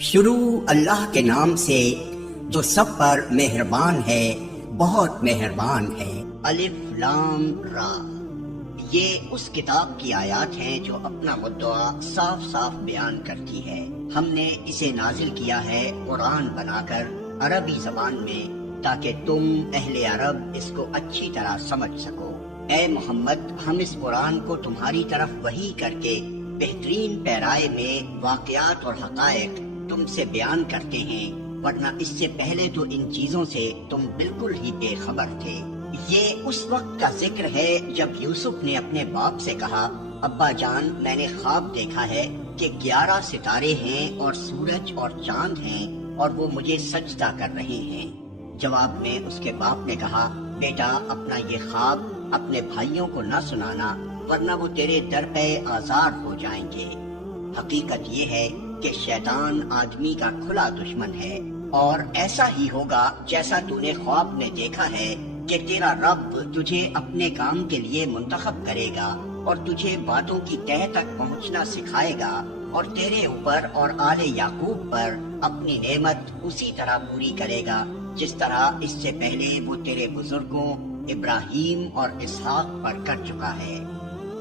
شروع اللہ کے نام سے جو سب پر مہربان ہے، بہت مہربان ہے۔ الف لام را، یہ اس کتاب کی آیات ہیں جو اپنا مدعا صاف صاف بیان کرتی ہے۔ ہم نے اسے نازل کیا ہے قرآن بنا کر عربی زبان میں، تاکہ تم اہل عرب اس کو اچھی طرح سمجھ سکو۔ اے محمد، ہم اس قرآن کو تمہاری طرف وحی کر کے بہترین پیرائے میں واقعات اور حقائق تم سے بیان کرتے ہیں، ورنہ اس سے پہلے تو ان چیزوں سے تم بالکل ہی بے خبر تھے۔ یہ اس وقت کا ذکر ہے جب یوسف نے اپنے باپ سے کہا، ابا جان، میں نے خواب دیکھا ہے کہ 11 ستارے ہیں اور سورج اور چاند ہیں اور وہ مجھے سجدہ کر رہے ہیں۔ جواب میں اس کے باپ نے کہا، بیٹا، اپنا یہ خواب اپنے بھائیوں کو نہ سنانا، ورنہ وہ تیرے در پہ آزار ہو جائیں گے۔ حقیقت یہ ہے کہ شیطان آدمی کا کھلا دشمن ہے، اور ایسا ہی ہوگا جیسا تو نے خواب میں دیکھا ہے کہ تیرا رب تجھے اپنے کام کے لیے منتخب کرے گا اور تجھے باتوں کی تہہ تک پہنچنا سکھائے گا، اور تیرے اوپر اور آل یعقوب پر اپنی نعمت اسی طرح پوری کرے گا جس طرح اس سے پہلے وہ تیرے بزرگوں ابراہیم اور اسحاق پر کر چکا ہے۔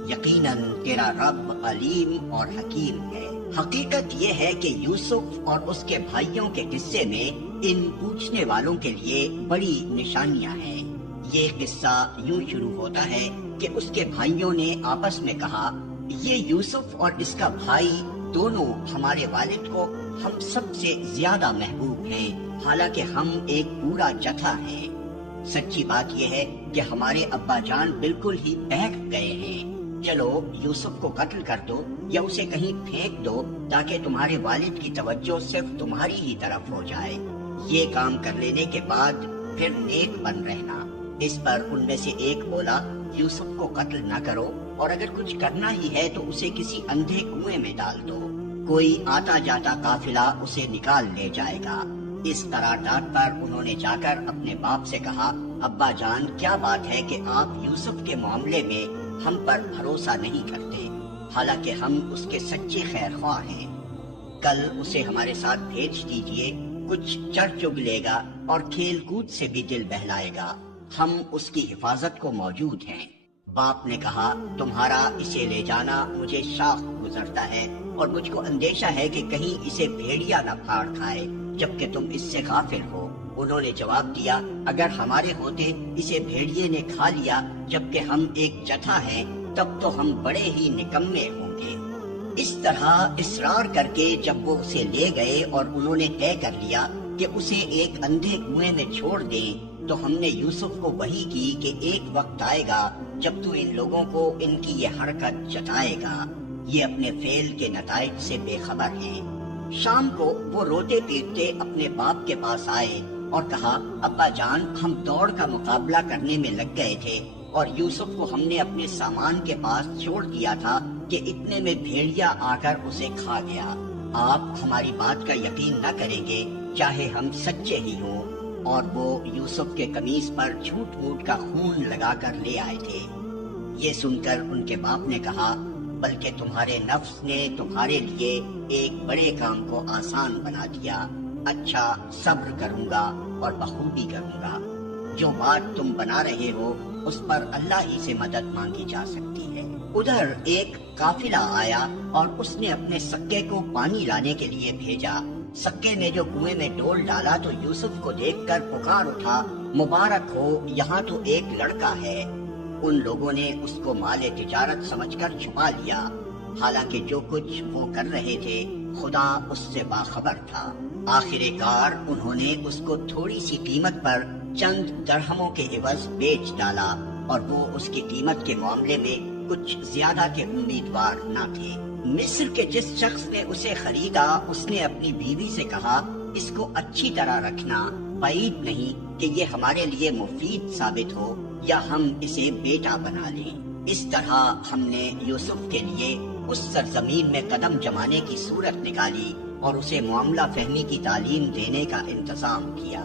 یقیناً تیرا رب علیم اور حکیم ہے۔ حقیقت یہ ہے کہ یوسف اور اس کے بھائیوں کے قصے میں ان پوچھنے والوں کے لیے بڑی نشانیاں ہیں۔ یہ قصہ یوں شروع ہوتا ہے کہ اس کے بھائیوں نے آپس میں کہا، یہ یوسف اور اس کا بھائی دونوں ہمارے والد کو ہم سب سے زیادہ محبوب ہیں، حالانکہ ہم ایک پورا جتھا ہیں۔ سچی بات یہ ہے کہ ہمارے ابا جان بالکل ہی بہک گئے ہیں۔ چلو یوسف کو قتل کر دو یا اسے کہیں پھینک دو تاکہ تمہارے والد کی توجہ صرف تمہاری ہی طرف ہو جائے۔ یہ کام کر لینے کے بعد پھر نیک بن رہنا۔ اس پر ان میں سے ایک بولا، یوسف کو قتل نہ کرو، اور اگر کچھ کرنا ہی ہے تو اسے کسی اندھے کنویں میں ڈال دو، کوئی آتا جاتا قافلہ اسے نکال لے جائے گا۔ اس قرارداد پر انہوں نے جا کر اپنے باپ سے کہا، ابا جان، کیا بات ہے کہ آپ یوسف کے معاملے میں ہم پر بھروسہ نہیں کرتے، حالانکہ ہم اس کے سچے خیر خواہ ہیں۔ کل اسے ہمارے ساتھ بھیج دیجئے، کچھ چر چگ لے گا اور کھیل کود سے بھی دل بہلائے گا، ہم اس کی حفاظت کو موجود ہیں۔ باپ نے کہا، تمہارا اسے لے جانا مجھے شاق گزرتا ہے، اور مجھ کو اندیشہ ہے کہ کہیں اسے بھیڑیا نہ پھاڑ کھائے، جبکہ تم اس سے غافل ہو۔ انہوں نے جواب دیا، اگر ہمارے ہوتے اسے بھیڑیے نے کھا لیا جبکہ ہم ایک جتھا ہیں، تب تو ہم بڑے ہی نکمے ہوں گے۔ اس طرح اصرار کر کے جب وہ اسے لے گئے اور انہوں نے طے کر لیا کہ اسے ایک اندھے کنویں میں چھوڑ دیں، تو ہم نے یوسف کو وحی کی کہ ایک وقت آئے گا جب تو ان لوگوں کو ان کی یہ حرکت جتائے گا، یہ اپنے فعل کے نتائج سے بے خبر ہیں۔ شام کو وہ روتے پیٹتے اپنے باپ کے پاس آئے اور کہا، ابا جان، ہم دوڑ کا مقابلہ کرنے میں لگ گئے تھے اور یوسف کو ہم نے اپنے سامان کے پاس چھوڑ دیا تھا کہ اتنے میں بھیڑیا آ کر اسے کھا گیا۔ آپ ہماری بات کا یقین نہ کریں گے چاہے ہم سچے ہی ہوں۔ اور وہ یوسف کے قمیص پر جھوٹ موٹ کا خون لگا کر لے آئے تھے۔ یہ سن کر ان کے باپ نے کہا، بلکہ تمہارے نفس نے تمہارے لیے ایک بڑے کام کو آسان بنا دیا۔ اچھا، صبر کروں گا اور بخوبی کروں گا۔ جو بات تم بنا رہے ہو اس پر اللہ ہی سے مدد مانگی جا سکتی ہے۔ ادھر ایک قافلہ آیا اور اس نے اپنے سکے کو پانی لانے کے لیے بھیجا۔ سکے نے جو کنویں میں ڈول ڈالا تو یوسف کو دیکھ کر پکار اٹھا، مبارک ہو، یہاں تو ایک لڑکا ہے۔ ان لوگوں نے اس کو مال تجارت سمجھ کر چھپا لیا، حالانکہ جو کچھ وہ کر رہے تھے خدا اس سے باخبر تھا۔ آخر کار انہوں نے اس کو تھوڑی سی قیمت پر چند درہموں کے عوض بیچ ڈالا، اور وہ اس کی قیمت کے معاملے میں کچھ زیادہ کے امیدوار نہ تھے۔ مصر کے جس شخص نے اسے خریدا اس نے اپنی بیوی سے کہا، اس کو اچھی طرح رکھنا، بعید نہیں کہ یہ ہمارے لیے مفید ثابت ہو یا ہم اسے بیٹا بنا لیں۔ اس طرح ہم نے یوسف کے لیے اس سرزمین میں قدم جمانے کی صورت نکالی اور اسے معاملہ فہمی کی تعلیم دینے کا انتظام کیا۔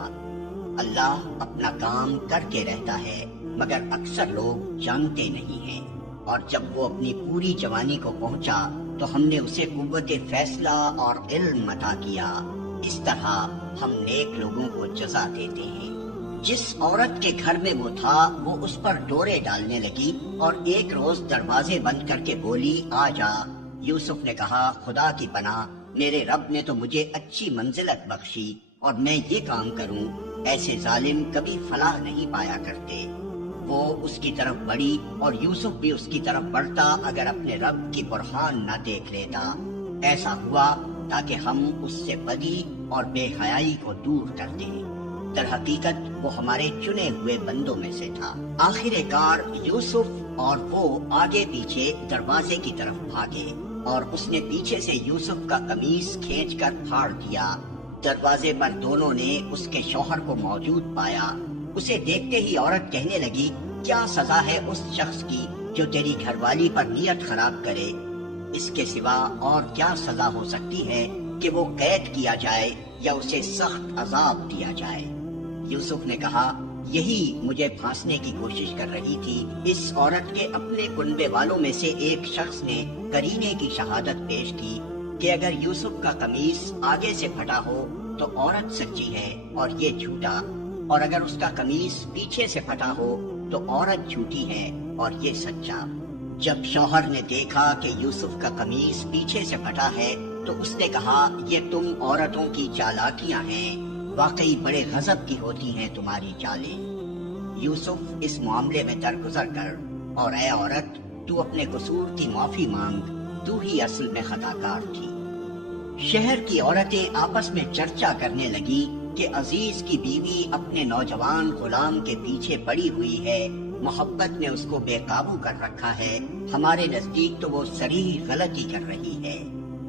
اللہ اپنا کام کر کے رہتا ہے، مگر اکثر لوگ جانتے نہیں ہیں۔ اور جب وہ اپنی پوری جوانی کو پہنچا تو ہم نے اسے قوت فیصلہ اور علم عطا کیا۔ اس طرح ہم نیک لوگوں کو جزا دیتے ہیں۔ جس عورت کے گھر میں وہ تھا وہ اس پر ڈورے ڈالنے لگی اور ایک روز دروازے بند کر کے بولی، آ جا۔ یوسف نے کہا، خدا کی پناہ، میرے رب نے تو مجھے اچھی منزلت بخشی اور میں یہ کام کروں؟ ایسے ظالم کبھی فلاح نہیں پایا کرتے۔ وہ اس کی طرف بڑھی اور یوسف بھی اس کی طرف بڑھتا اگر اپنے رب کی برہان نہ دیکھ لیتا۔ ایسا ہوا تاکہ ہم اس سے بدی اور بے حیائی کو دور کر دیں۔ در حقیقت وہ ہمارے چنے ہوئے بندوں میں سے تھا۔ آخر کار یوسف اور وہ آگے پیچھے دروازے کی طرف بھاگے اور اس نے پیچھے سے یوسف کا قمیص کھینچ کر پھاڑ دیا۔ دروازے پر دونوں نے اس کے شوہر کو موجود پایا۔ اسے دیکھتے ہی عورت کہنے لگی، کیا سزا ہے اس شخص کی جو تیری گھر والی پر نیت خراب کرے؟ اس کے سوا اور کیا سزا ہو سکتی ہے کہ وہ قید کیا جائے یا اسے سخت عذاب دیا جائے؟ یوسف نے کہا، یہی مجھے پھانسنے کی کوشش کر رہی تھی۔ اس عورت کے اپنے کنبے والوں میں سے ایک شخص نے قرینے کی شہادت پیش کی کہ اگر یوسف کا قمیص آگے سے پھٹا ہو تو عورت سچی ہے اور یہ جھوٹا، اور اگر اس کا قمیص پیچھے سے پھٹا ہو تو عورت جھوٹی ہے اور یہ سچا۔ جب شوہر نے دیکھا کہ یوسف کا قمیص پیچھے سے پھٹا ہے تو اس نے کہا، یہ تم عورتوں کی چالاکیاں ہیں، واقعی بڑے غضب کی ہوتی ہیں تمہاری چالیں۔ یوسف اس معاملے میں درگزر کر، اور اے عورت، تو اپنے قصور کی معافی مانگ، تو ہی اصل میں خطا کار تھی۔ شہر کی عورتیں آپس میں چرچا کرنے لگی کہ عزیز کی بیوی اپنے نوجوان غلام کے پیچھے پڑی ہوئی ہے، محبت نے اس کو بے قابو کر رکھا ہے، ہمارے نزدیک تو وہ صریح غلطی کر رہی ہے۔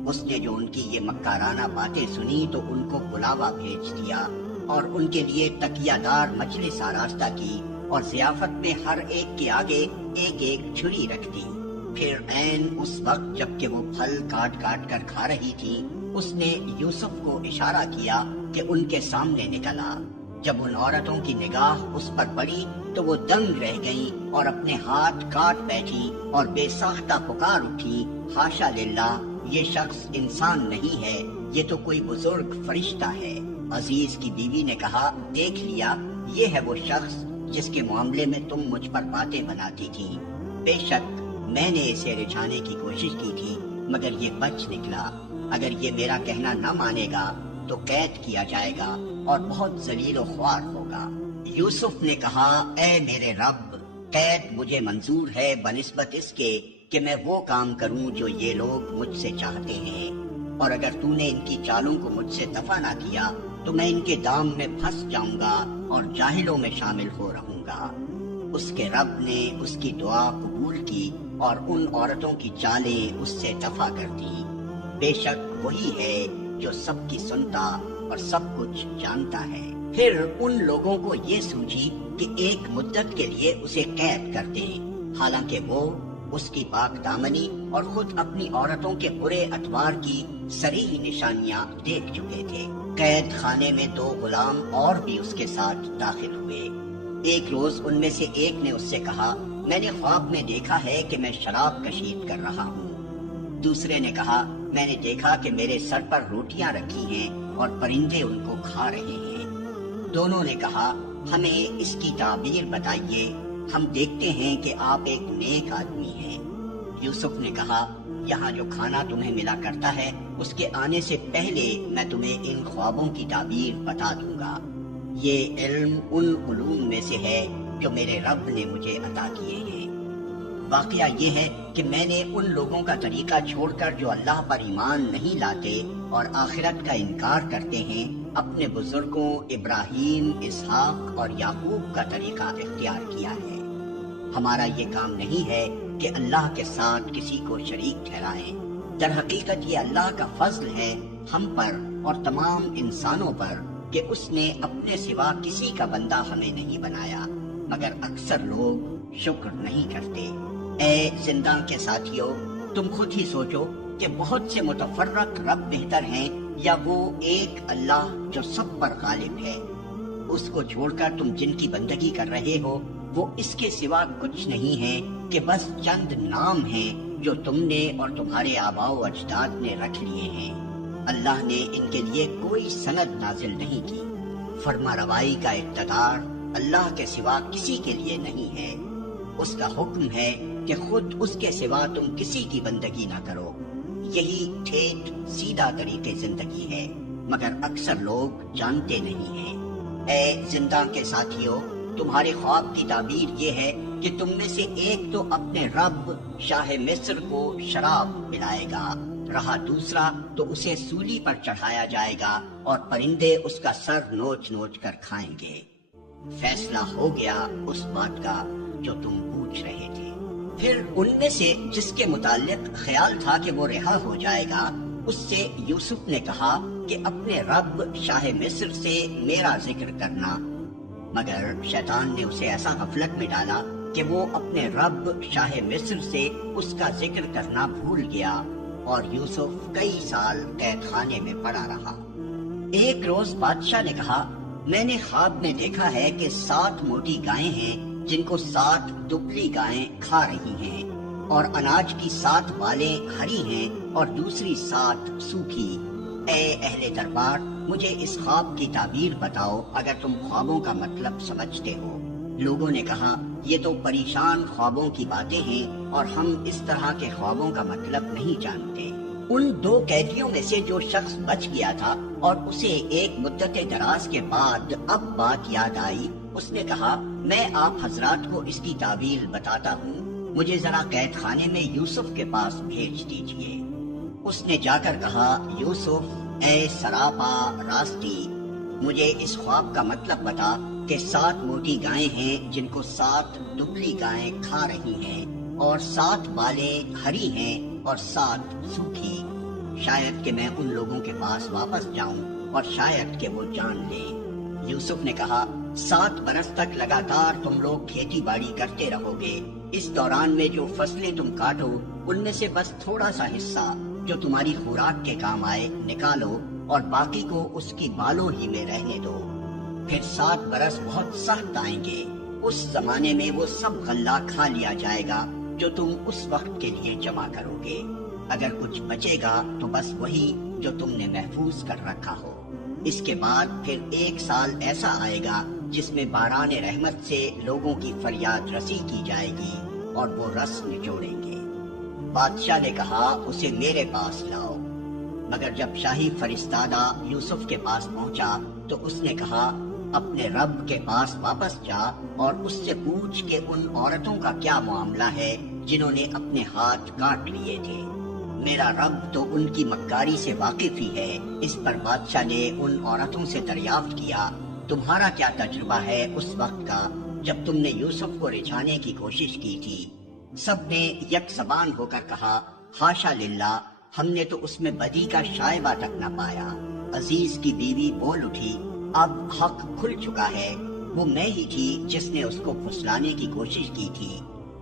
اس نے جو ان کی یہ مکارانہ باتیں سنی تو ان کو بلاوا بھیج دیا اور ان کے لیے تکیہ دار مجلس آراستہ کی اور ضیافت میں ہر ایک کے آگے ایک ایک چھری رکھ دی۔ پھر عین اس وقت جب کہ وہ پھل کاٹ کاٹ کر کھا رہی تھی، اس نے یوسف کو اشارہ کیا کہ ان کے سامنے نکل آ۔ جب ان عورتوں کی نگاہ اس پر پڑی تو وہ دنگ رہ گئیں اور اپنے ہاتھ کاٹ بیٹھی اور بے ساختہ پکار اٹھی، حاشا للہ، یہ شخص انسان نہیں ہے، یہ تو کوئی بزرگ فرشتہ ہے۔ عزیز کی بیوی نے کہا، دیکھ لیا، یہ ہے وہ شخص جس کے معاملے میں تم مجھ پر باتیں بناتی تھی۔ بے شک میں نے اسے رجھانے کی کوشش کی تھی مگر یہ بچ نکلا۔ اگر یہ میرا کہنا نہ مانے گا تو قید کیا جائے گا اور بہت ذلیل و خوار ہوگا۔ یوسف نے کہا، اے میرے رب، قید مجھے منظور ہے بنسبت اس کے کہ میں وہ کام کروں جو یہ لوگ مجھ سے چاہتے ہیں، اور اگر تو نے ان کی چالوں کو مجھ سے دفع نہ کیا تو میں ان کے دام میں پھنس جاؤں گا اور جاہلوں میں شامل ہو رہوں گا۔ اس کے رب نے اس کی دعا قبول کی اور ان عورتوں کی چالیں اس سے دفع کر دی۔ بے شک وہی ہے جو سب کی سنتا اور سب کچھ جانتا ہے۔ پھر ان لوگوں کو یہ سوچی کہ ایک مدت کے لیے اسے قید کر دیں، حالانکہ وہ اس کی پاک دامنی اور خود اپنی عورتوں کے برے اتوار کی صریح نشانیاں دیکھ چکے تھے۔ قید خانے میں 2 غلام اور بھی اس کے ساتھ داخل ہوئے۔ ایک روز ان میں سے ایک نے اس سے کہا، میں نے خواب میں دیکھا ہے کہ میں شراب کشید کر رہا ہوں۔ دوسرے نے کہا، میں نے دیکھا کہ میرے سر پر روٹیاں رکھی ہیں اور پرندے ان کو کھا رہے ہیں۔ دونوں نے کہا، ہمیں اس کی تعبیر بتائیے، ہم دیکھتے ہیں کہ آپ ایک نیک آدمی ہیں۔ یوسف نے کہا، یہاں جو کھانا تمہیں ملا کرتا ہے اس کے آنے سے پہلے میں تمہیں ان خوابوں کی تعبیر بتا دوں گا۔ یہ علم ان علوم میں سے ہے جو میرے رب نے مجھے عطا کیے ہیں۔ واقعہ یہ ہے کہ میں نے ان لوگوں کا طریقہ چھوڑ کر جو اللہ پر ایمان نہیں لاتے اور آخرت کا انکار کرتے ہیں، اپنے بزرگوں ابراہیم، اسحاق اور یعقوب کا طریقہ اختیار کیا ہے۔ ہمارا یہ کام نہیں ہے کہ اللہ کے ساتھ کسی کو شریک ٹھہرائیں۔ در حقیقت یہ اللہ کا فضل ہے ہم پر اور تمام انسانوں پر کہ اس نے اپنے سوا کسی کا بندہ ہمیں نہیں بنایا، مگر اکثر لوگ شکر نہیں کرتے۔ اے زندہ کے ساتھیوں، تم خود ہی سوچو کہ بہت سے متفرق رب بہتر ہیں یا وہ ایک اللہ جو سب پر غالب ہے؟ اس کو چھوڑ کر تم جن کی بندگی کر رہے ہو وہ اس کے سوا کچھ نہیں ہے کہ بس چند نام ہیں جو تم نے اور تمہارے آباء و اجداد نے رکھ لیے ہیں۔ اللہ نے ان کے لیے کوئی سند نازل نہیں کی۔ فرما روائی کا اقتدار اللہ کے سوا کسی کے لیے نہیں ہے۔ اس کا حکم ہے کہ خود اس کے سوا تم کسی کی بندگی نہ کرو۔ یہی ٹھیٹ سیدھا طریقے زندگی ہے، مگر اکثر لوگ جانتے نہیں ہیں۔ اے زندہ کے ساتھیوں، تمہارے خواب کی تعبیر یہ ہے کہ تم میں سے ایک تو اپنے رب شاہ مصر کو شراب پلائے گا، رہا دوسرا تو اسے سولی پر چڑھایا جائے گا اور پرندے اس کا سر نوچ نوچ کر کھائیں گے۔ فیصلہ ہو گیا اس بات کا جو تم پوچھ رہے تھے۔ پھر ان میں سے جس کے متعلق خیال تھا کہ وہ رہا ہو جائے گا، اس سے یوسف نے کہا کہ اپنے رب شاہ مصر سے میرا ذکر کرنا، مگر شیطان نے اسے ایسا غفلت میں ڈالا کہ وہ اپنے رب شاہ مصر سے اس کا ذکر کرنا بھول گیا، اور یوسف کئی سال قید خانے میں پڑا رہا۔ ایک روز بادشاہ نے کہا، میں نے خواب میں دیکھا ہے کہ 7 موٹی گائیں ہیں جن کو 7 دبلی گائیں کھا رہی ہیں، اور اناج کی 7 بالیں ہری ہیں اور دوسری 7 سوکھی۔ اے اہل دربار، مجھے اس خواب کی تعبیر بتاؤ اگر تم خوابوں کا مطلب سمجھتے ہو۔ لوگوں نے کہا، یہ تو پریشان خوابوں کی باتیں ہیں اور ہم اس طرح کے خوابوں کا مطلب نہیں جانتے۔ ان 2 قیدیوں میں سے جو شخص بچ گیا تھا اور اسے ایک مدت دراز کے بعد اب بات یاد آئی، اس نے کہا، میں آپ حضرات کو اس کی تعبیر بتاتا ہوں، مجھے ذرا قید خانے میں یوسف کے پاس بھیج دیجیے۔ اس نے جا کر کہا، یوسف، اے سراپا راستی، مجھے اس خواب کا مطلب بتا کہ 7 موٹی گائیں ہیں جن کو 7 دبلی گائیں کھا رہی ہیں، اور 7 بالیں ہری ہیں اور 7 سوکھی۔ شاید کہ میں ان لوگوں کے پاس واپس جاؤں اور شاید کہ وہ جان لیں۔ یوسف نے کہا، 7 برس تک لگاتار تم لوگ کھیتی باڑی کرتے رہو گے۔ اس دوران میں جو فصلیں تم کاٹو ان میں سے بس تھوڑا سا حصہ جو تمہاری خوراک کے کام آئے نکالو، اور باقی کو اس کی بالوں ہی میں رہنے دو۔ پھر 7 برس بہت سخت آئیں گے، اس زمانے میں وہ سب غلہ کھا لیا جائے گا جو تم اس وقت کے لیے جمع کرو گے۔ اگر کچھ بچے گا تو بس وہی جو تم نے محفوظ کر رکھا ہو۔ اس کے بعد پھر 1 سال ایسا آئے گا جس میں باران رحمت سے لوگوں کی فریاد رسی کی جائے گی اور وہ رس نچوڑیں گے۔ بادشاہ نے کہا، اسے میرے پاس لاؤ۔ مگر جب شاہی فرستادہ یوسف کے پاس پہنچا تو اس نے کہا، اپنے رب کے پاس واپس جا اور اس سے پوچھ کہ ان عورتوں کا کیا معاملہ ہے جنہوں نے اپنے ہاتھ کاٹ لیے تھے۔ میرا رب تو ان کی مکاری سے واقف ہی ہے۔ اس پر بادشاہ نے ان عورتوں سے دریافت کیا، تمہارا کیا تجربہ ہے اس وقت کا جب تم نے یوسف کو رجھانے کی کوشش کی تھی؟ سب نے یک زبان ہو کر کہا، حاشا للہ، ہم نے تو اس میں بدی کا شائبہ تک نہ پایا۔ عزیز کی بیوی بول اٹھی، اب حق کھل چکا ہے، وہ میں ہی تھی جس نے اس کو پھسلانے کی کوشش کی تھی،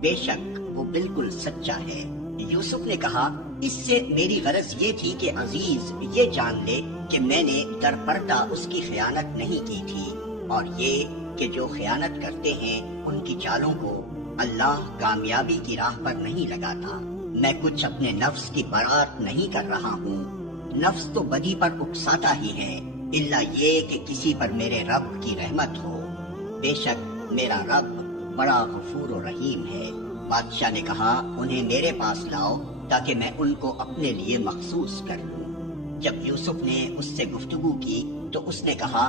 بے شک وہ بالکل سچا ہے۔ یوسف نے کہا، اس سے میری غرض یہ تھی کہ عزیز یہ جان لے کہ میں نے در پردہ اس کی خیانت نہیں کی تھی، اور یہ کہ جو خیانت کرتے ہیں ان کی چالوں کو اللہ کامیابی کی راہ پر نہیں لگاتا۔ میں کچھ اپنے نفس کی برات نہیں کر رہا ہوں، نفس تو بدی پر اکساتا ہی ہے، الا یہ کہ کسی پر میرے رب کی رحمت ہو، بے شک میرا رب بڑا غفور و رحیم ہے۔ بادشاہ نے کہا، انہیں میرے پاس لاؤ تاکہ میں ان کو اپنے لیے مخصوص کر لوں۔ جب یوسف نے اس سے گفتگو کی تو اس نے کہا،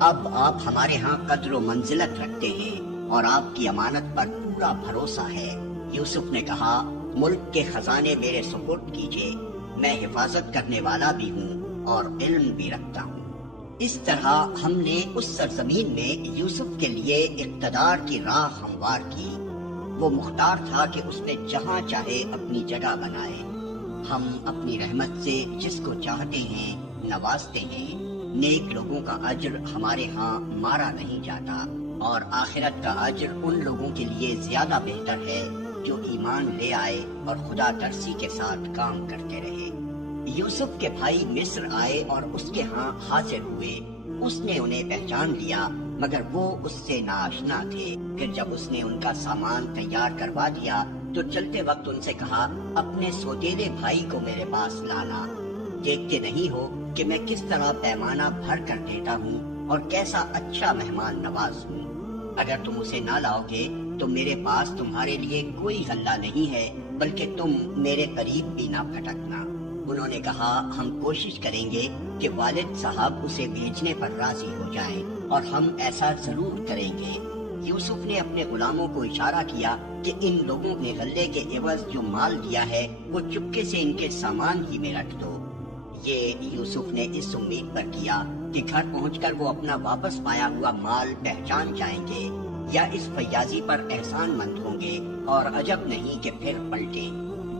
اب آپ ہمارے ہاں قدر و منزلت رکھتے ہیں اور آپ کی امانت پر پورا بھروسہ ہے۔ یوسف نے کہا، ملک کے خزانے میرے سپرد کیجیے، میں حفاظت کرنے والا بھی ہوں اور علم بھی رکھتا ہوں۔ اس طرح ہم نے اس سرزمین میں یوسف کے لیے اقتدار کی راہ ہموار کی۔ وہ مختار تھا کہ اس نے جہاں چاہے اپنی جگہ بنائے۔ ہم اپنی رحمت سے جس کو چاہتے ہیں نوازتے ہیں۔ نیک لوگوں کا اجر ہمارے ہاں مارا نہیں جاتا، اور آخرت کا اجر ان لوگوں کے لیے زیادہ بہتر ہے جو ایمان لے آئے اور خدا ترسی کے ساتھ کام کرتے رہے۔ یوسف کے بھائی مصر آئے اور اس کے ہاں حاضر ہوئے۔ اس نے انہیں پہچان لیا مگر وہ اس سے ناآشنا تھے۔ پھر جب اس نے ان کا سامان تیار کروا دیا تو چلتے وقت ان سے کہا اپنے سوتیلے بھائی کو میرے پاس لانا، دیکھتے نہیں ہو کہ میں کس طرح پیمانہ بھر کر دیتا ہوں اور کیسا اچھا مہمان نواز ہوں۔ اگر تم اسے نہ لاؤ گے تو میرے پاس تمہارے لیے کوئی غلہ نہیں ہے، بلکہ تم میرے قریب بھی نہ پھٹکنا۔ انہوں نے کہا ہم کوشش کریں گے کہ والد صاحب اسے بھیجنے پر راضی ہو جائیں، اور ہم ایسا ضرور کریں گے۔ یوسف نے اپنے غلاموں کو اشارہ کیا کہ ان لوگوں نے غلے کے عوض جو مال دیا ہے وہ چپکے سے ان کے سامان ہی میں رکھ دو۔ یہ یوسف نے اس امید پر کیا کہ گھر پہنچ کر وہ اپنا واپس پایا ہوا مال پہچان جائیں گے یا اس فیاضی پر احسان مند ہوں گے، اور عجب نہیں کہ پھر پلٹے۔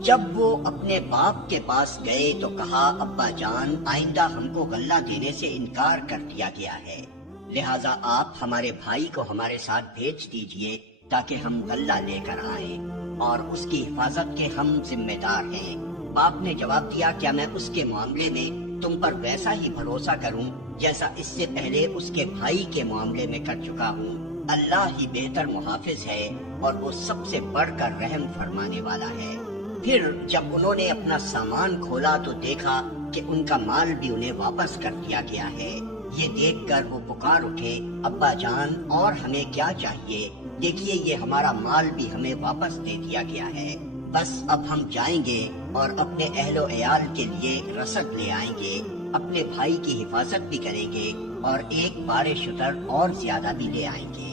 جب وہ اپنے باپ کے پاس گئے تو کہا ابا جان، آئندہ ہم کو غلہ دینے سے انکار کر دیا گیا ہے، لہٰذا آپ ہمارے بھائی کو ہمارے ساتھ بھیج دیجئے تاکہ ہم غلہ لے کر آئیں، اور اس کی حفاظت کے ہم ذمہ دار ہیں۔ باپ نے جواب دیا کیا میں اس کے معاملے میں تم پر ویسا ہی بھروسہ کروں جیسا اس سے پہلے اس کے بھائی کے معاملے میں کر چکا ہوں؟ اللہ ہی بہتر محافظ ہے اور وہ سب سے بڑھ کر رحم فرمانے والا ہے۔ پھر جب انہوں نے اپنا سامان کھولا تو دیکھا کہ ان کا مال بھی انہیں واپس کر دیا گیا ہے۔ یہ دیکھ کر وہ پکار اٹھے ابا جان اور ہمیں کیا چاہیے، دیکھیے یہ ہمارا مال بھی ہمیں واپس دے دیا گیا ہے، بس اب ہم جائیں گے اور اپنے اہل و عیال کے لیے رسد لے آئیں گے، اپنے بھائی کی حفاظت بھی کریں گے اور ایک بار شتر اور زیادہ بھی لے آئیں گے،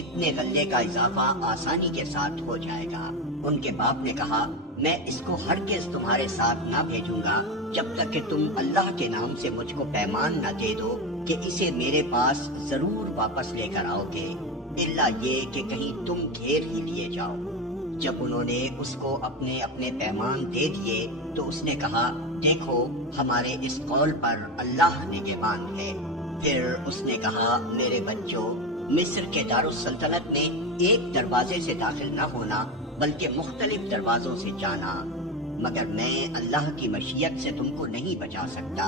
اتنے غلے کا اضافہ آسانی کے ساتھ ہو جائے گا۔ ان کے باپ نے کہا میں اس کو ہرگز تمہارے ساتھ نہ بھیجوں گا جب تک کہ تم اللہ کے نام سے مجھ کو پیمان نہ دے دو کہ اسے میرے پاس ضرور واپس لے کر آؤ گے، الا یہ کہ کہیں تم گھیر ہی لیے جاؤ۔ جب انہوں نے اس کو اپنے اپنے پیمان دے دیے تو اس نے کہا دیکھو ہمارے اس قول پر اللہ نگہبان ہے۔ پھر اس نے کہا میرے بچوں، مصر کے دارالسلطنت میں ایک دروازے سے داخل نہ ہونا بلکہ مختلف دروازوں سے جانا، مگر میں اللہ کی مشیت سے تم کو نہیں بچا سکتا،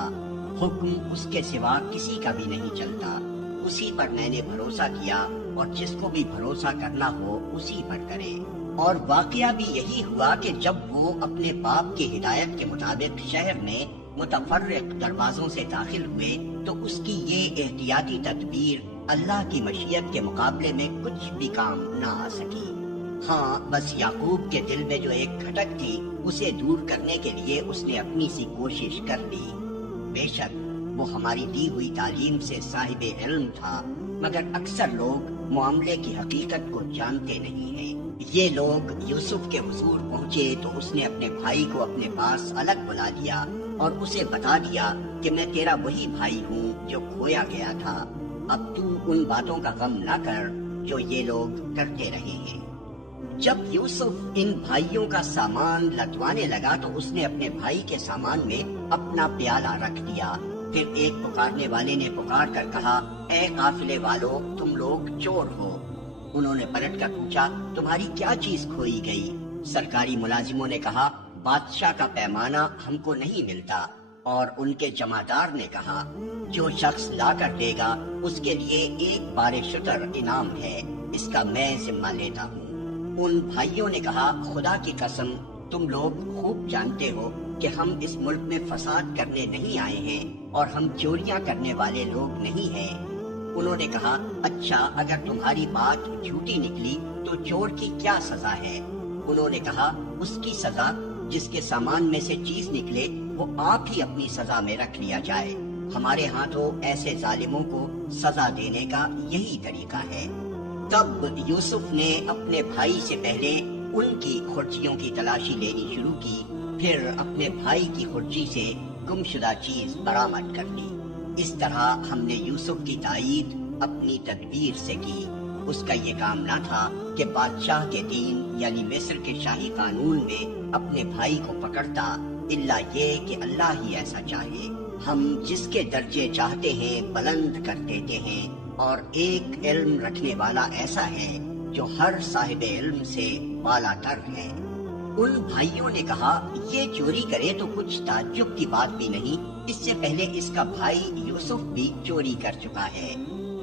حکم اس کے سوا کسی کا بھی نہیں چلتا، اسی پر میں نے بھروسہ کیا اور جس کو بھی بھروسہ کرنا ہو اسی پر کرے۔ اور واقعہ بھی یہی ہوا کہ جب وہ اپنے باپ کی ہدایت کے مطابق شہر میں متفرق دروازوں سے داخل ہوئے تو اس کی یہ احتیاطی تدبیر اللہ کی مشیت کے مقابلے میں کچھ بھی کام نہ آ سکی۔ ہاں بس یعقوب کے دل میں جو ایک کھٹک تھی اسے دور کرنے کے لیے اس نے اپنی سی کوشش کر لی۔ بے شک وہ ہماری دی ہوئی تعلیم سے صاحب علم تھا، مگر اکثر لوگ معاملے کی حقیقت کو جانتے نہیں ہیں۔ یہ لوگ یوسف کے حضور پہنچے تو اس نے اپنے بھائی کو اپنے پاس الگ بلا لیا اور اسے بتا دیا کہ میں تیرا وہی بھائی ہوں جو کھویا گیا تھا، اب تو ان باتوں کا غم نہ کر جو یہ لوگ کرتے رہے ہیں۔ جب یوسف ان بھائیوں کا سامان لدوانے لگا تو اس نے اپنے بھائی کے سامان میں اپنا پیالہ رکھ دیا۔ پھر ایک پکارنے والے نے پکار کر کہا اے قافلے والو، تم لوگ چور ہو۔ انہوں نے پلٹ کر پوچھا تمہاری کیا چیز کھوئی گئی؟ سرکاری ملازموں نے کہا بادشاہ کا پیمانہ ہم کو نہیں ملتا، اور ان کے جمعدار نے کہا جو شخص لا کر دے گا اس کے لیے ایک بار شتر انعام ہے، اس کا میں ذمہ لیتا ہوں۔ ان بھائیوں نے کہا خدا کی قسم تم لوگ خوب جانتے ہو کہ ہم اس ملک میں فساد کرنے نہیں آئے ہیں اور ہم چوریاں کرنے والے لوگ نہیں ہیں۔ انہوں نے کہا اچھا اگر تمہاری بات جھوٹی نکلی تو چور کی کیا سزا ہے؟ انہوں نے کہا اس کی سزا جس کے سامان میں سے چیز نکلے وہ آپ ہی اپنی سزا میں رکھ لیا جائے، ہمارے ہاں تو ایسے ظالموں کو سزا دینے کا یہی طریقہ ہے۔ تب یوسف نے اپنے بھائی سے پہلے ان کی خرچیوں کی تلاشی لینی شروع کی، پھر اپنے بھائی کی خرچی سے گمشدہ چیز برآمد کر لی۔ اس طرح ہم نے یوسف کی تائید اپنی تدبیر سے کی۔ اس کا یہ کام نہ تھا کہ بادشاہ کے دین یعنی مصر کے شاہی قانون میں اپنے بھائی کو پکڑتا، الا یہ کہ اللہ ہی ایسا چاہے۔ ہم جس کے درجے چاہتے ہیں بلند کر دیتے ہیں، اور ایک علم رکھنے والا ایسا ہے جو ہر صاحب علم سے بالا تر ہے۔ ان بھائیوں نے کہا یہ چوری کرے تو کچھ تعجب کی بات بھی نہیں، اس سے پہلے اس کا بھائی یوسف بھی چوری کر چکا ہے۔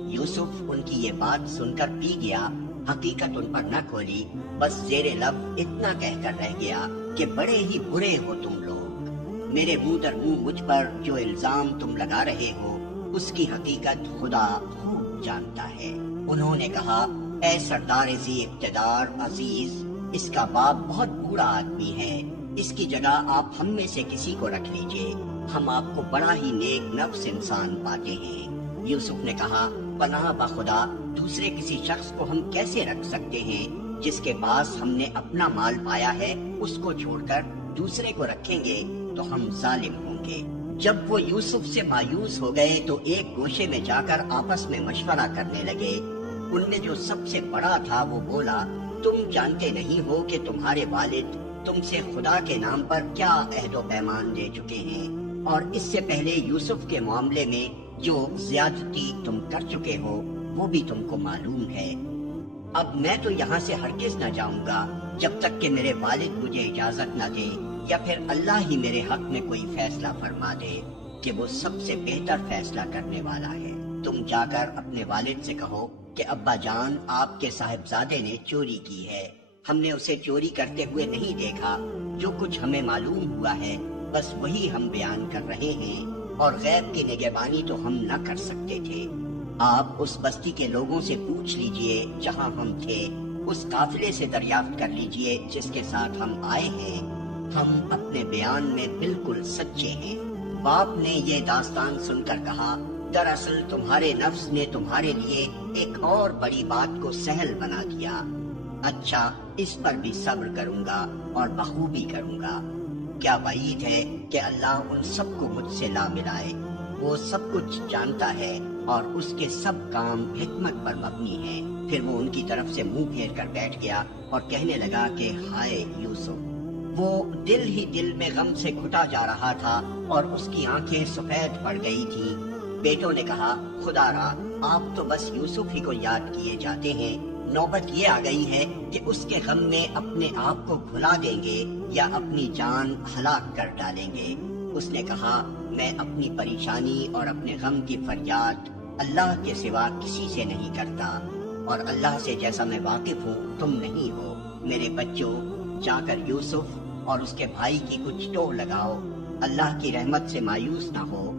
یوسف ان کی یہ بات سن کر پی گیا، حقیقت ان پر نہ کھولی، بس زیر لب اتنا کہہ کر رہ گیا کہ بڑے ہی برے ہو تم لوگ، میرے منہ در منہ مجھ پر جو الزام تم لگا رہے ہو اس کی حقیقت خدا خوب جانتا ہے۔ انہوں نے کہا، اے سردار ذی اقتدار عزیز، اس کا باپ بہت برا آدمی ہے، اس کی جگہ آپ ہم میں سے کسی کو رکھ لیجئے، ہم آپ کو بڑا ہی نیک نفس انسان پاتے ہیں۔ یوسف نے کہا، پناہ بخدا، دوسرے کسی شخص کو ہم کیسے رکھ سکتے ہیں؟ جس کے پاس ہم نے اپنا مال پایا ہے اس کو چھوڑ کر دوسرے کو رکھیں گے تو ہم ظالم ہوں گے۔ جب وہ یوسف سے مایوس ہو گئے تو ایک گوشے میں جا کر آپس میں مشورہ کرنے لگے۔ ان میں جو سب سے بڑا تھا وہ بولا، تم جانتے نہیں ہو کہ تمہارے والد تم سے خدا کے نام پر کیا عہد و پیمان لے چکے ہیں، اور اس سے پہلے یوسف کے معاملے میں جو زیادتی تم کر چکے ہو وہ بھی تم کو معلوم ہے۔ اب میں تو یہاں سے ہرگز نہ جاؤں گا جب تک کہ میرے والد مجھے اجازت نہ دے، یا پھر اللہ ہی میرے حق میں کوئی فیصلہ فرما دے کہ وہ سب سے بہتر فیصلہ کرنے والا ہے۔ تم جا کر اپنے والد سے کہو کہ ابا جان، آپ کے صاحبزادے نے چوری کی ہے، ہم نے اسے چوری کرتے ہوئے نہیں دیکھا، جو کچھ ہمیں معلوم ہوا ہے بس وہی ہم بیان کر رہے ہیں، اور غیب کی نگہبانی تو ہم نہ کر سکتے تھے۔ آپ اس بستی کے لوگوں سے پوچھ لیجئے جہاں ہم تھے، اس قافلے سے دریافت کر لیجئے جس کے ساتھ ہم آئے ہیں، ہم اپنے بیان میں بالکل سچے ہیں۔ باپ نے یہ داستان سن کر کہا، دراصل تمہارے نفس نے تمہارے لیے ایک اور بڑی بات کو سہل بنا دیا۔ اچھا، اس پر بھی صبر کروں گا اور بخوبی کروں گا۔ کیا وعید ہے کہ اللہ ان سب کو مجھ سے لا ملائے، وہ سب کچھ جانتا ہے اور اس کے سب کام حکمت پر مبنی ہیں۔ پھر وہ ان کی طرف سے منہ پھیر کر بیٹھ گیا اور کہنے لگا کہ ہائے یوسف۔ وہ دل ہی دل میں غم سے گھٹا جا رہا تھا اور اس کی آنکھیں سفید پڑ گئی تھیں۔ بیٹوں نے کہا، خدا را، آپ تو بس یوسف ہی کو یاد کیے جاتے ہیں، نوبت یہ آ گئی ہے کہ اس کے غم میں اپنے آپ کو بھلا دیں گے یا اپنی جان ہلاک کر ڈالیں گے۔ اس نے کہا، میں اپنی پریشانی اور اپنے غم کی فریاد اللہ کے سوا کسی سے نہیں کرتا، اور اللہ سے جیسا میں واقف ہوں تم نہیں ہو۔ میرے بچوں، جا کر یوسف اور اس کے بھائی کی کچھ ٹوہ لگاؤ، اللہ کی رحمت سے مایوس نہ ہو،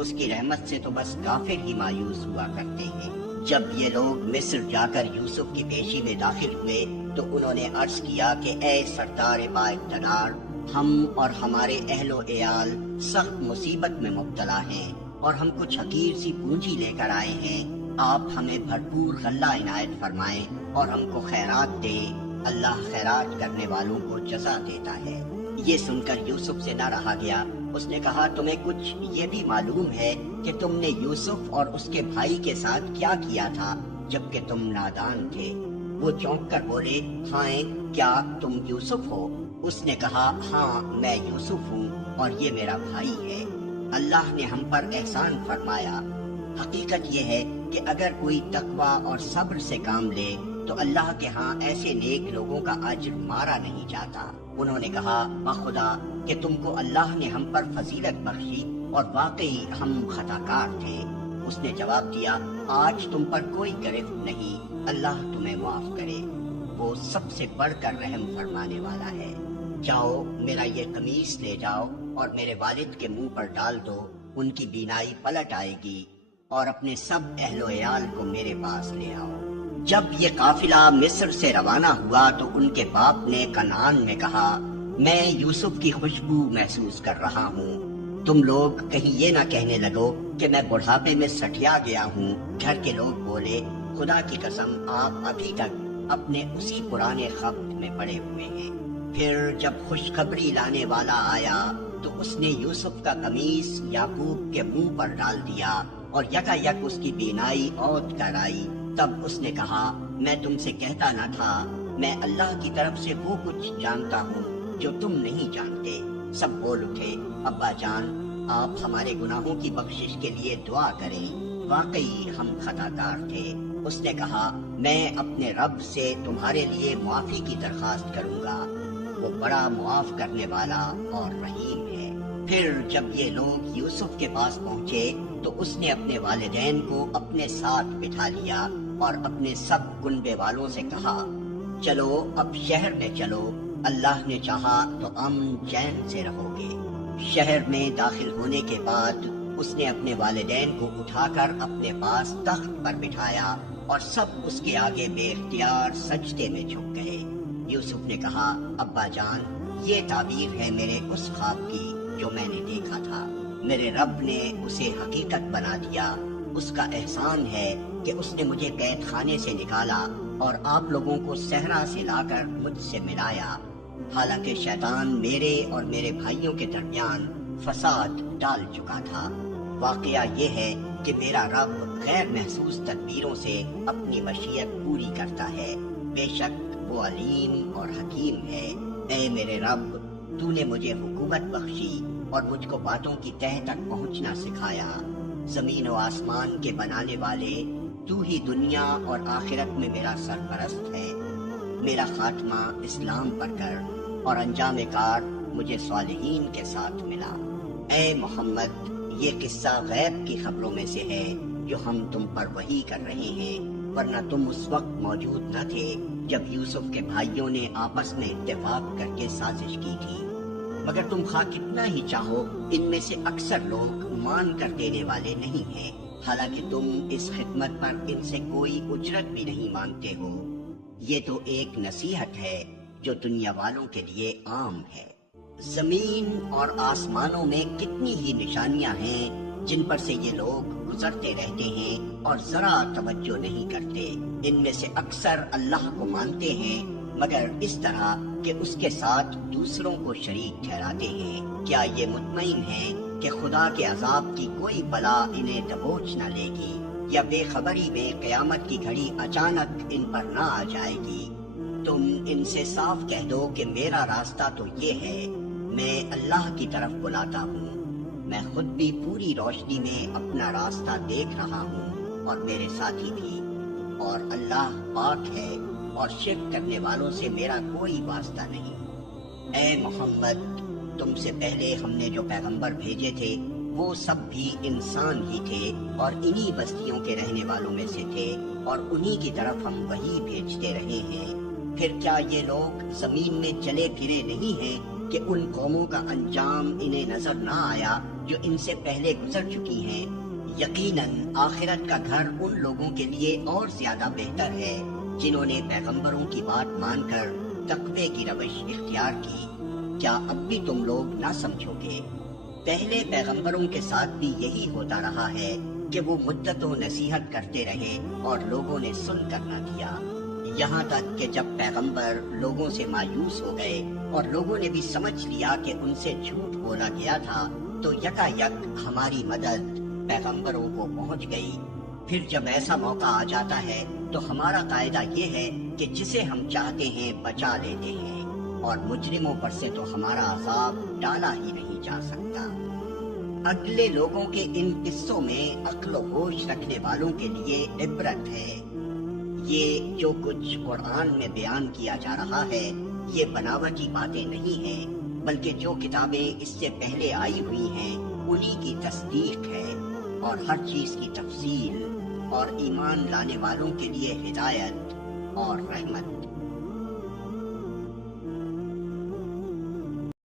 اس کی رحمت سے تو بس کافر ہی مایوس ہوا کرتے ہیں۔ جب یہ لوگ مصر جا کر یوسف کی پیشی میں داخل ہوئے تو انہوں نے عرض کیا کہ اے سردار با اقتدار، ہم اور ہمارے اہل و عیال سخت مصیبت میں مبتلا ہیں، اور ہم کچھ حقیر سی پونجی لے کر آئے ہیں، آپ ہمیں بھرپور غلہ عنایت فرمائیں اور ہم کو خیرات دیں، اللہ خیرات کرنے والوں کو جزا دیتا ہے۔ یہ سن کر یوسف سے نہ رہا گیا، اس نے کہا، تمہیں کچھ یہ بھی معلوم ہے کہ تم نے یوسف اور اس کے بھائی کے ساتھ کیا کیا تھا جبکہ تم نادان تھے؟ وہ چونک کر بولے، ہائے، کیا تم یوسف ہو؟ اس نے کہا، ہاں میں یوسف ہوں اور یہ میرا بھائی ہے، اللہ نے ہم پر احسان فرمایا۔ حقیقت یہ ہے کہ اگر کوئی تقوی اور صبر سے کام لے تو اللہ کے ہاں ایسے نیک لوگوں کا اجر مارا نہیں جاتا۔ انہوں نے کہا، بخدا کہ تم کو اللہ نے ہم پر فضیلت بخشی اور واقعی ہم خطا کار تھے۔ اس نے جواب دیا، آج تم پر کوئی گرفت نہیں، اللہ تمہیں معاف کرے، وہ سب سے بڑھ کر رحم فرمانے والا ہے۔ جاؤ، میرا یہ قمیص لے جاؤ اور میرے والد کے منہ پر ڈال دو، ان کی بینائی پلٹ آئے گی، اور اپنے سب اہل و عیال کو میرے پاس لے آؤ۔ جب یہ قافلہ مصر سے روانہ ہوا تو ان کے باپ نے کنعان میں کہا، میں یوسف کی خوشبو محسوس کر رہا ہوں، تم لوگ کہیں یہ نہ کہنے لگو کہ میں بڑھاپے میں سٹیا گیا ہوں۔ گھر کے لوگ بولے، خدا کی قسم آپ ابھی تک اپنے اسی پرانے خبت میں پڑے ہوئے ہیں۔ پھر جب خوشخبری لانے والا آیا تو اس نے یوسف کا قمیص یعقوب کے منہ پر ڈال دیا اور یکا یک اس کی بینائی اوت کر آئی۔ تب اس نے کہا، میں تم سے کہتا نہ تھا، میں اللہ کی طرف سے وہ کچھ جانتا ہوں جو تم نہیں جانتے۔ سب بول اٹھے، ابا جان، آپ ہمارے گناہوں کی بخشش کے لیے دعا کریں، واقعی ہم خطا کار تھے۔ اس نے کہا، میں اپنے رب سے تمہارے لیے معافی کی درخواست کروں گا، وہ بڑا معاف کرنے والا اور رحیم ہے۔ پھر جب یہ لوگ یوسف کے پاس پہنچے تو اس نے اپنے والدین کو اپنے ساتھ بٹھا لیا اور اپنے سب کنبے والوں سے کہا چلو اب شہر میں چلو، اللہ نے چاہا تو امن چین سے رہو گے۔ شہر میں داخل ہونے کے بعد اس نے اپنے والدین کو اٹھا کر اپنے پاس تخت پر بٹھایا اور سب اس کے آگے بے اختیار سجدے میں جھک گئے۔ یوسف نے کہا ابا جان، یہ تعبیر ہے میرے اس خواب کی جو میں نے دیکھا تھا، میرے رب نے اسے حقیقت بنا دیا۔ اس کا احسان ہے کہ اس نے مجھے قید خانے سے نکالا اور آپ لوگوں کو صحرا سے لا کر مجھ سے ملایا، حالانکہ شیطان میرے اور میرے بھائیوں کے درمیان فساد ڈال چکا تھا۔ واقعہ یہ ہے کہ میرا رب غیر محسوس تدبیروں سے اپنی مشیت پوری کرتا ہے، بے شک وہ علیم اور حکیم ہے۔ اے میرے رب، تو نے مجھے حکومت بخشی اور مجھ کو باتوں کی تہہ تک پہنچنا سکھایا۔ زمین و آسمان کے بنانے والے تو ہی دنیا اور آخرت میں میرا سرپرست ہے۔ میرا خاتمہ اسلام پر کر اور انجام کار مجھے صالحین کے ساتھ ملا۔ اے محمد، یہ قصہ غیب کی خبروں میں سے ہے جو ہم تم پر وحی کر رہے ہیں، ورنہ تم اس وقت موجود نہ تھے جب یوسف کے بھائیوں نے آپس میں اتفاق کر کے سازش کی تھی۔ مگر تم خواہ کتنا ہی چاہو، ان میں سے اکثر لوگ مان کر دینے والے نہیں ہیں، حالانکہ تم اس خدمت پر ان سے کوئی اجرت بھی نہیں مانگتے ہو۔ یہ تو ایک نصیحت ہے جو دنیا والوں کے لیے عام ہے۔ زمین اور آسمانوں میں کتنی ہی نشانیاں ہیں جن پر سے یہ لوگ گزرتے رہتے ہیں اور ذرا توجہ نہیں کرتے۔ ان میں سے اکثر اللہ کو مانتے ہیں مگر اس طرح کہ اس کے ساتھ دوسروں کو شریک ٹھہراتے ہیں۔ کیا یہ مطمئن ہیں کہ خدا کے عذاب کی کوئی بلا انہیں دبوچ نہ لے گی، یا بے خبری میں قیامت کی گھڑی اچانک ان پر نہ آ جائے گی؟ تم ان سے صاف کہہ دو کہ میرا راستہ تو یہ ہے، میں اللہ کی طرف بلاتا ہوں، میں خود بھی پوری روشنی میں اپنا راستہ دیکھ رہا ہوں اور میرے ساتھی بھی، اور اللہ پاک ہے اور شرک کرنے والوں سے میرا کوئی واسطہ نہیں۔ اے محمد، تم سے پہلے ہم نے جو پیغمبر بھیجے تھے وہ سب بھی انسان ہی تھے اور انہی بستیوں کے رہنے والوں میں سے تھے، اور انہی کی طرف ہم وہی بھیجتے رہے ہیں۔ پھر کیا یہ لوگ زمین میں چلے پھرے نہیں ہیں کہ ان قوموں کا انجام انہیں نظر نہ آیا جو ان سے پہلے گزر چکی ہیں؟ یقیناً آخرت کا گھر ان لوگوں کے لیے اور زیادہ بہتر ہے جنہوں نے پیغمبروں کی بات مان کر تقوی کی روش اختیار کی۔ کیا اب بھی تم لوگ نہ سمجھو گے؟ پہلے پیغمبروں کے ساتھ بھی یہی ہوتا رہا ہے کہ وہ مدتوں نصیحت کرتے رہے اور لوگوں نے سن کر نہ کیا، یہاں تک کہ جب پیغمبر لوگوں سے مایوس ہو گئے اور لوگوں نے بھی سمجھ لیا کہ ان سے جھوٹ بولا گیا تھا تو یکا یک ہماری مدد پیغمبروں کو پہنچ گئی۔ پھر جب ایسا موقع آ جاتا ہے تو ہمارا قاعدہ یہ ہے کہ جسے ہم چاہتے ہیں بچا لیتے ہیں، اور مجرموں پر سے تو ہمارا عذاب ٹالا ہی نہیں جا سکتا۔ اگلے لوگوں کے ان قصوں میں عقل و ہوش رکھنے والوں کے لیے عبرت ہے۔ یہ جو کچھ قرآن میں بیان کیا جا رہا ہے یہ بناوٹی باتیں نہیں ہیں، بلکہ جو کتابیں اس سے پہلے آئی ہوئی ہیں انہی کی تصدیق ہے، اور ہر چیز کی تفصیل اور ایمان لانے والوں کے لیے ہدایت اور رحمت